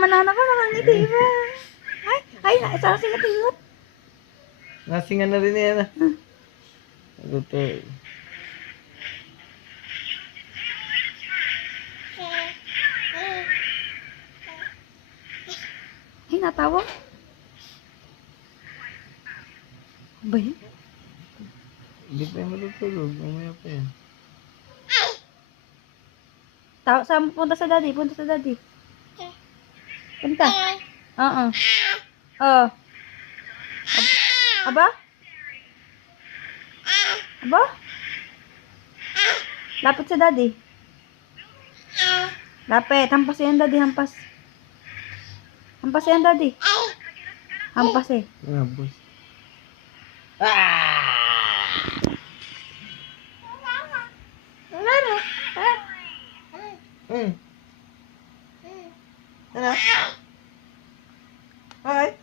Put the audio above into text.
naman anak ko, nakangiti ba? Ay, sarang singatingot. Nasingan na rin yan. Luto. Ay, natawa. Ba yan? Hindi pa yung matutulog. Mamaya pa yan. Saan punta sa daddy? Punta sa daddy. Punta. Oo. Oo. Aba? Aba? Lapit sa daddy. Lapit. Hampas yan daddy. Hampas. Hampas yan daddy. Hampas eh. Nabos. Ano? Ano? Ay.